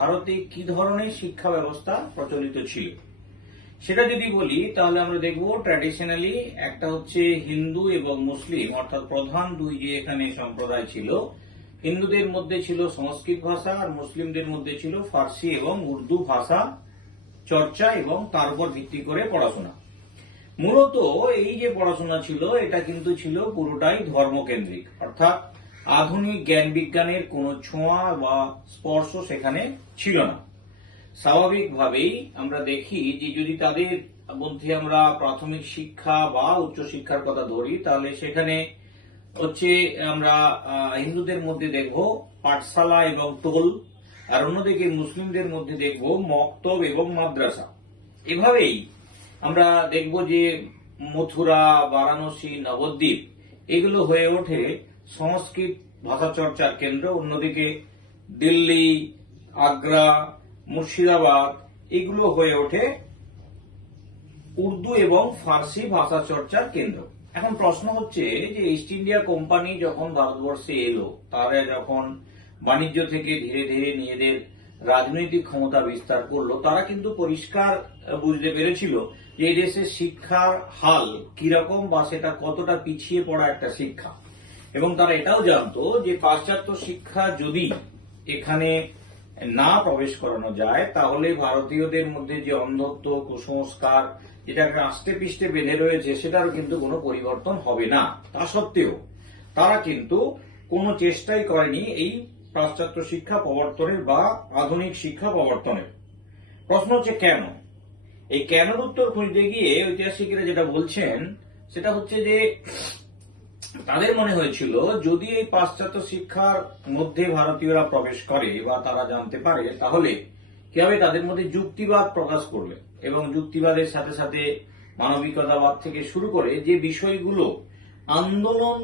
ভারতে কি ধরনের শিক্ষা ব্যবস্থা প্রচলিত ছিল? সেটা যদি বলি, তাহলে আমরা দেখব ট্র্যাডিশনালি একটা হচ্ছে হিন্দু এবং মুসলিম, অর্থাৎ প্রধান দুই যে এখানে সম্প্রদায় ছিল, হিন্দুদের মধ্যে ছিল সংস্কৃত ভাষা আর মুসলিমদের মধ্যে ছিল ফার্সি এবং উর্দু ভাষা চর্চা এবং তার উপর ভিত্তি করে পড়াশোনা। মূলত এই যে পড়াশোনা ছিল, এটা কিন্তু ছিল পুরোটাই ধর্মকেন্দ্রিক, অর্থাৎ আধুনিক জ্ঞান বিজ্ঞানের কোনো ছোঁয়া বা স্পর্শ সেখানে ছিল না। স্বাভাবিকভাবেই আমরা দেখি যে যদি তাদের মধ্যে আমরা প্রাথমিক শিক্ষা বা উচ্চশিক্ষার কথা ধরি, তাহলে সেখানে হচ্ছে আমরা হিন্দুদের মধ্যে দেখব পাঠশালা এবং টোল, আর অন্যদিকে মুসলিমদের মধ্যে দেখব মক্তব এবং মাদ্রাসা। এভাবেই আমরা দেখব যে মথুরা, বারাণসী, নবদ্বীপ, এগুলো হয়ে ওঠে সংস্কৃত ভাষা চর্চার কেন্দ্র, অন্যদিকে দিল্লি, আগ্রা, মুর্শিদাবাদ, এগুলো হয়ে ওঠে উর্দু এবং ফার্সি ভাষা চর্চার কেন্দ্র। এখন প্রশ্ন হচ্ছে যে ইস্ট ইন্ডিয়া কোম্পানি যখন ভারতবর্ষে এলো তারা যখন বাণিজ্য থেকে ধীরে ধীরে নিজেদের রাজনৈতিক ক্ষমতা বিস্তার করল, তারা কিন্তু পরিষ্কার বুঝতে পেরেছিল যে এই দেশের শিক্ষার হাল কীরকম বা সেটা কতটা পিছিয়ে পড়া একটা শিক্ষা। এবং তারা এটাও জানতো যে পাশ্চাত্য শিক্ষা যদি এখানে না প্রবেশ করানো যায়, তাহলে ভারতীয়দের মধ্যে যে অন্ধত্ব, কুসংস্কার যেটাকে আষ্টে পিষ্টে বেঁধে রয়েছে সেটার কিন্তু কোনো পরিবর্তন হবে না। তা সত্ত্বেও তারা কিন্তু কোনো চেষ্টাই করেনি এই পাশ্চাত্য শিক্ষা প্রবর্তনের বা আধুনিক শিক্ষা প্রবর্তনের। প্রশ্ন হচ্ছে কেন? এই কেনর উত্তর খুঁজতে গিয়ে ঐতিহাসিকরা যেটা বলছেন, সেটা হচ্ছে যে তাদের মনে হয়েছিল যদি এই পাশ্চাত্য শিক্ষার মধ্যে ভারতীয়রা প্রবেশ করে বা তারা জানতে পারে, তাহলে কীভাবে তাদের মধ্যে যুক্তিবাদ প্রকাশ করবে? এবং যুক্তিবাদের সাথে সাথে মানবিকতাবাদ থেকে শুরু করে যে বিষয়গুলো আন্দোলন,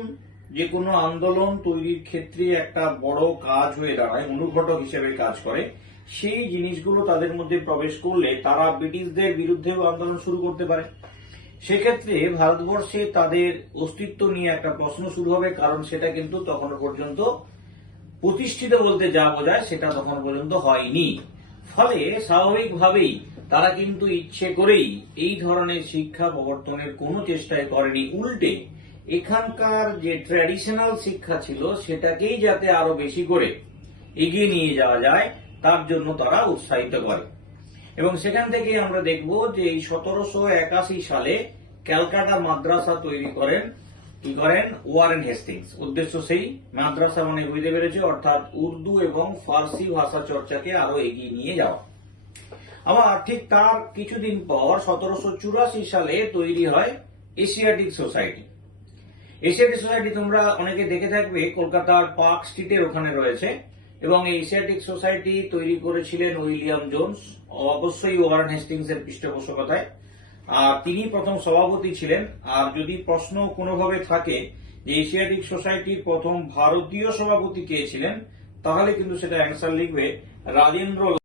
যে কোনো আন্দোলন তৈরির ক্ষেত্রে একটা বড় কাজ হয়ে দাঁড়ায়, অনুঘটক হিসেবে কাজ করে, সেই জিনিসগুলো তাদের মধ্যে প্রবেশ করলে তারা ব্রিটিশদের বিরুদ্ধেও আন্দোলন শুরু করতে পারে। সেক্ষেত্রে ভারতবর্ষে তাদের অস্তিত্ব নিয়ে একটা প্রশ্ন শুরু হবে, কারণ সেটা কিন্তু তখন পর্যন্ত প্রতিষ্ঠিত বলতে যা বোঝায় সেটা তখন পর্যন্ত হয়নি। ফলে স্বাভাবিকভাবেই তারা কিন্তু ইচ্ছে করেই এই ধরনের শিক্ষা প্রবর্তনের কোনো চেষ্টাই করেনি। উল্টে এখানকার যে ট্র্যাডিশনাল শিক্ষা ছিল সেটাকেই যাতে আরও বেশি করে এগিয়ে নিয়ে যাওয়া যায়, তার জন্য তারা উৎসাহিত করে। এবং সেখান থেকে আমরা দেখব যে এই সতেরোশো একাশি সালে ক্যালকাটা মাদ্রাসা তৈরি করেন, কি করেন? Warren Hastings. উদ্দেশ্য সেই, মাদ্রাসা মানে বুঝতে পেরেছে, অর্থাৎ উর্দু এবং ফার্সি ভাষা চর্চাকে আরও এগিয়ে নিয়ে যাওয়া। আবার ঠিক তার কিছুদিন পর সতেরোশো চুরাশি সালে তৈরি হয় এশিয়াটিক সোসাইটি। এশিয়াটিক সোসাইটি তোমরা অনেকে দেখে থাকবে, কলকাতার পার্ক স্ট্রিটের ওখানে রয়েছে। এবং এই এশিয়াটিক সোসাইটি তৈরি করেছিলেন উইলিয়াম জোনস। অবশ্যই ওয়ারেন হেস্টিংস এর পৃষ্ঠপোষকতায়। আর তিনি প্রথম সভাপতি ছিলেন। আর যদি প্রশ্ন কোনোভাবে থাকে যে এশিয়াটিক সোসাইটির প্রথম ভারতীয় সভাপতি কে ছিলেন, তাহলে কিন্তু সেটা অ্যান্সার লিখবে রাজেন্দ্র